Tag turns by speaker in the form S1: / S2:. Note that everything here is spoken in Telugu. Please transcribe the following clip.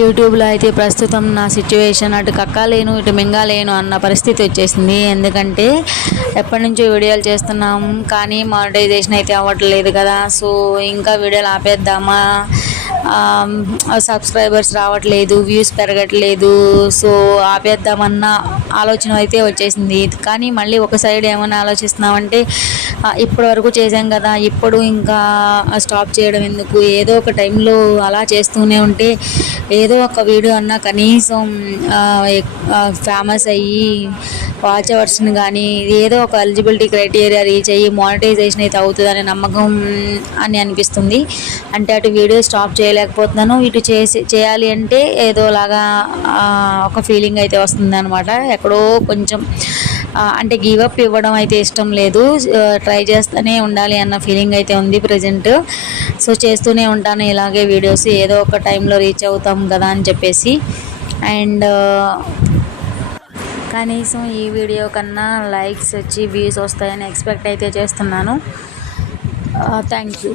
S1: యూట్యూబ్లో అయితే ప్రస్తుతం నా సిచ్యువేషన్ అటు కక్కలేను ఇటు మింగాలేను అన్న పరిస్థితి వచ్చేసింది. ఎందుకంటే ఎప్పటి నుంచో వీడియోలు చేస్తున్నాం కానీ మానిటైజేషన్ అయితే అవ్వట్లేదు కదా. సో ఇంకా వీడియోలు ఆపేద్దామా? సబ్స్క్రైబర్స్ రావట్లేదు వ్యూస్ పెరగట్లేదు. సో ఆపేద్దామన్నా ఆలోచన అయితే వచ్చేసింది. కానీ మళ్ళీ ఒక సైడ్ ఏమైనా ఆలోచిస్తున్నామంటే ఇప్పటి వరకు చేసాం కదా ఇప్పుడు ఇంకా స్టాప్ చేయడం ఎందుకు? ఏదో ఒక టైంలో అలా చేస్తూనే ఉంటే ఏదో ఒక వీడియో అన్నా కనీసం ఫేమస్ అయ్యి వాచ్ అవర్స్ని కానీ ఏదో ఒక ఎలిజిబిలిటీ క్రైటీరియా రీచ్ అయ్యి మానిటైజేషన్ అయితే అవుతుందనే నమ్మకం అని అనిపిస్తుంది. అంటే అటు వీడియో స్టాప్ చేయలేకపోతున్నాను ఇటు చేసి చేయాలి అంటే ఏదోలాగా ఒక ఫీలింగ్ అయితే వస్తుంది అనమాట ఎక్కడో కొంచెం అంటే గివప్ ఇవ్వడం అయితే ఇష్టం లేదు. ట్రై చేస్తూనే ఉండాలి అన్న ఫీలింగ్ అయితే ఉంది ప్రజెంట్ సో చేస్తూనే ఉంటాను ఇలాగే వీడియోస్ ఏదో ఒక టైంలో రీచ్ అవుతాం కదా అని చెప్పేసి. అండ్ కనీసం ఈ వీడియో కన్నా లైక్స్ వచ్చి వ్యూస్ వస్తాయని ఎక్స్పెక్ట్ అయితే చేస్తున్నాను. Thank you